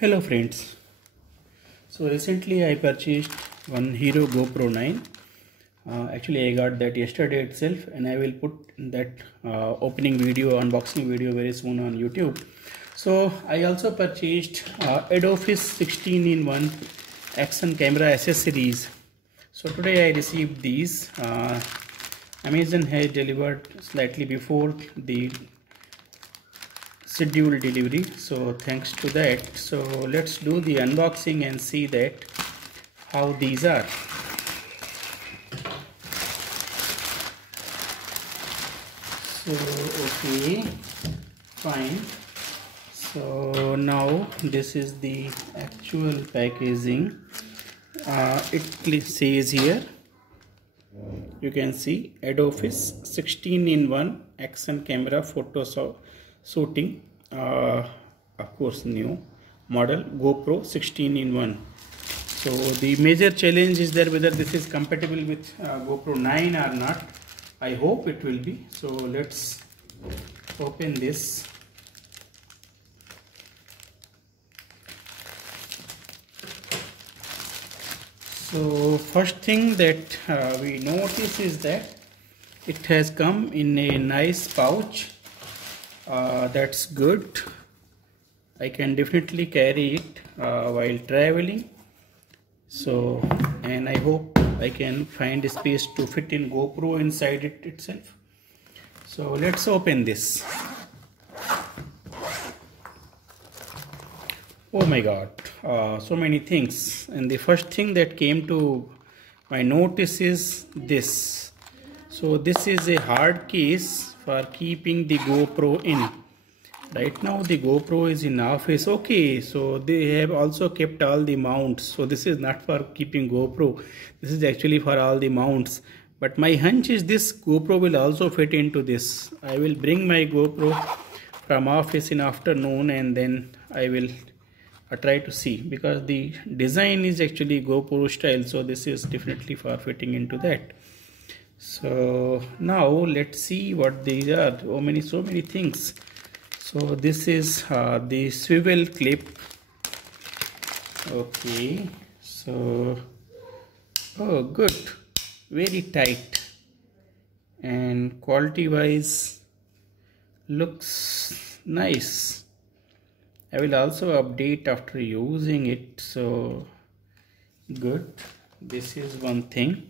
Hello friends. So recently I purchased one Hero GoPro 9. Actually I got that yesterday itself, and I will put that opening video, unboxing video very soon on YouTube. So I also purchased Edoffice 16-in-1 action camera accessories. So today I received these. Amazon has delivered slightly before the scheduled delivery, so thanks to that. So let's do the unboxing and see that how these are. So okay, fine. So now this is the actual packaging. It says here, you can see Edoffice 16-in-1 action camera photo shooting, of course new model GoPro 16-in-1. So the major challenge is there whether this is compatible with GoPro 9 or not. I hope it will be. So let's open this. So first thing that we notice is that it has come in a nice pouch. That's good. I can definitely carry it while traveling. So, and I hope I can find a space to fit in GoPro inside it itself. So let's open this. Oh my god, so many things. And the first thing that came to my notice is this. So this is a hard case for keeping the GoPro in. Right now the GoPro is in office. Okay, so they have also kept all the mounts. So this is not for keeping GoPro. This is actually for all the mounts. But my hunch is this GoPro will also fit into this. I will bring my GoPro from office in afternoon, and then I will try to see, because the design is actually GoPro style. So this is definitely for fitting into that. So now let's see what these are. So many things. So this is the swivel clip. Okay, so oh good, very tight, and quality wise looks nice. I will also update after using it. So good, this is one thing.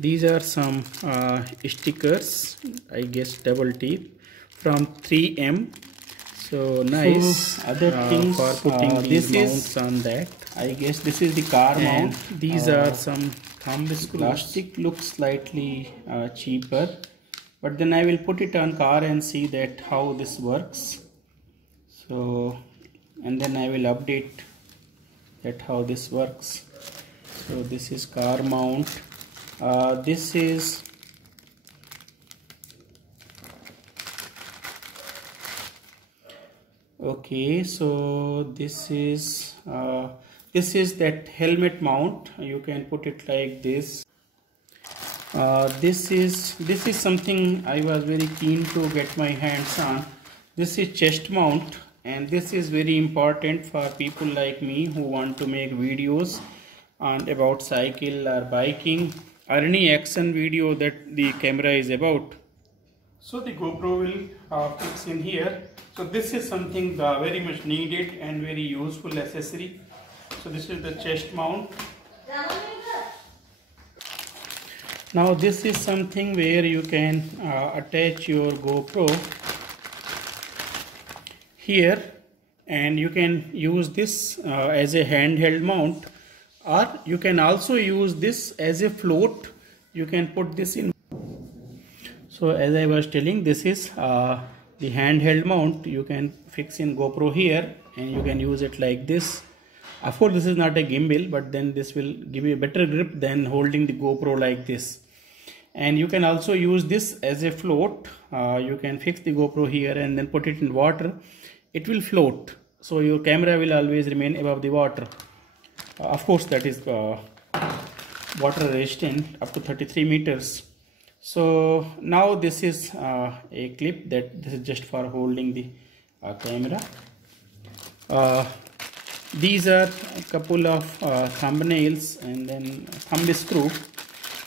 These are some stickers, I guess double tape from 3M. So nice. So other things for putting these mounts on that. I guess this is the car mount. These are some thumb screws. Plastic looks slightly cheaper, but then I will put it on car and see that how this works. So, and then I will update that how this works. So this is car mount. This is okay. So this is that helmet mount. You can put it like this. This is something I was very keen to get my hands on. This is chest mount, and this is very important for people like me who want to make videos on about cycle or biking or any action video that the camera is about. So the GoPro will fix in here. So this is something very much needed and very useful accessory. So this is the chest mount. Now this is something where you can attach your GoPro here, and you can use this as a handheld mount, or you can also use this as a float. You can put this in. So as I was telling, this is the handheld mount. You can fix in GoPro here, and you can use it like this. Of course this is not a gimbal, but then this will give you a better grip than holding the GoPro like this. And you can also use this as a float. You can fix the GoPro here and then put it in water. It will float, so your camera will always remain above the water. Of course that is water resistant up to 33 meters. So now this is a clip that this is just for holding the camera. these are a couple of thumbnails and then thumb screw,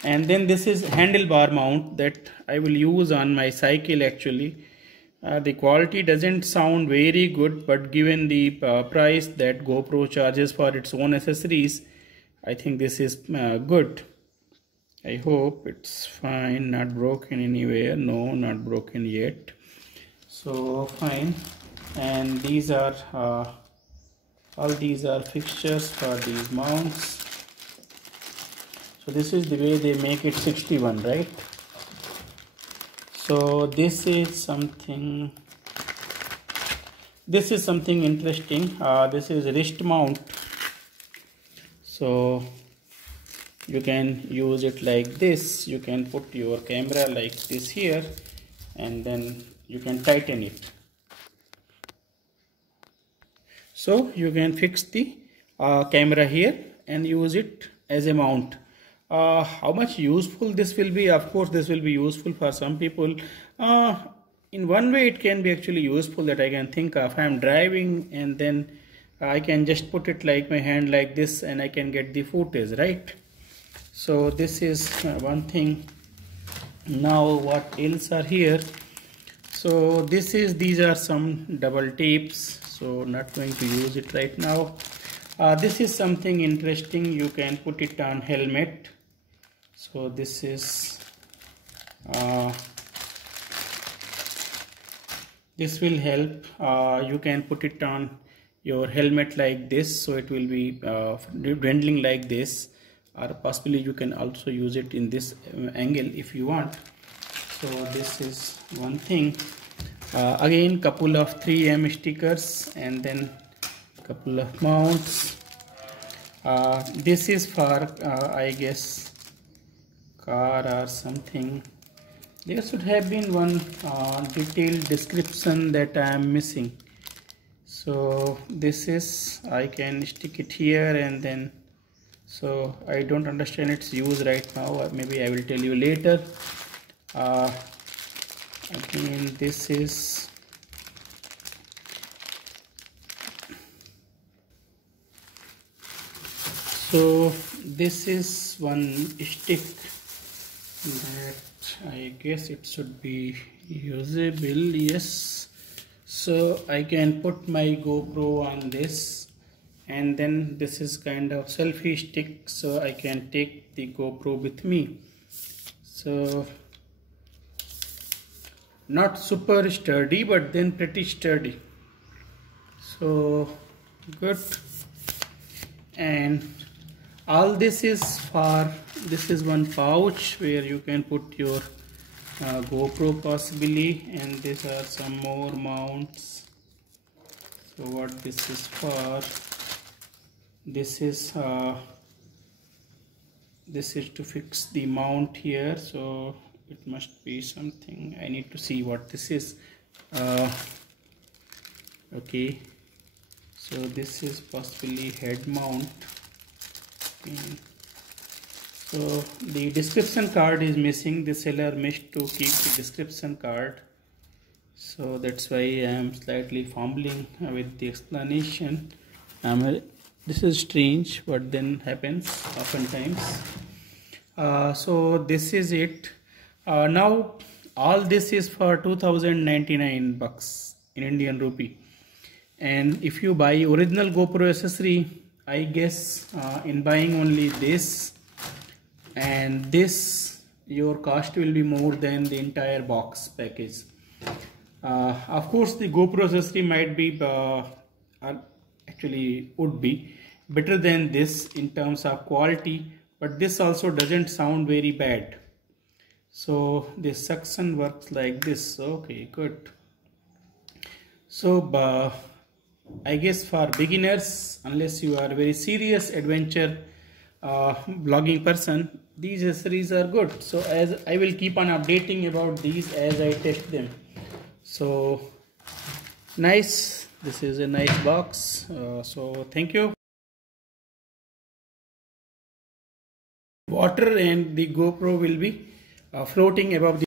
and then this is handlebar mount that I will use on my cycle. Actually the quality doesn't sound very good, but given the price that GoPro charges for its own accessories, I think this is good. I hope it's fine, not broken anywhere. No, not broken yet. So fine. And these are all these are fixtures for these mounts. So this is the way they make it 61, right? So this is something interesting. This is wrist mount. So you can use it like this. You can put your camera like this here, and then you can tighten it. So you can fix the camera here and use it as a mount. How much useful this will be? Of course this will be useful for some people. In one way it can be actually useful that I can think of. I am driving and then I can just put it like my hand like this and I can get the footage, right? So this is one thing. Now what else are here? So these are some double tapes, so not going to use it right now. This is something interesting. You can put it on helmet. So this is this will help. You can put it on your helmet like this, so it will be dwindling like this, or possibly you can also use it in this angle if you want. So this is one thing. Again couple of 3M stickers and then couple of mounts. This is for I guess car or something. There should have been one detailed description that I am missing. So this is, I can stick it here and then, so I don't understand its use right now. Maybe I will tell you later. Again this is so this is one stick that I guess it should be usable. Yes, so I can put my GoPro on this, and then this is kind of selfie stick, so I can take the GoPro with me. So not super sturdy, but then pretty sturdy, so good. And all this is for, this is one pouch where you can put your GoPro possibly, and these are some more mounts. So what this is for, this is to fix the mount here, so it must be something. I need to see what this is. Okay, so this is possibly head mount. Okay. So the description card is missing. The seller missed to keep the description card, so that's why I am slightly fumbling with the explanation. This is strange, but then happens oftentimes. So this is it. Now all this is for 2099 bucks in Indian rupee, and if you buy original GoPro accessory, I guess in buying only this and this, your cost will be more than the entire box package. Of course the GoPro accessory might be actually would be better than this in terms of quality, but this also doesn't sound very bad. So this suction works like this. Okay, good. So I guess for beginners, unless you are a very serious adventure vlogging person, these accessories are good. So as I will keep on updating about these as I test them. So nice, this is a nice box. So thank you. Water and the GoPro will be floating above the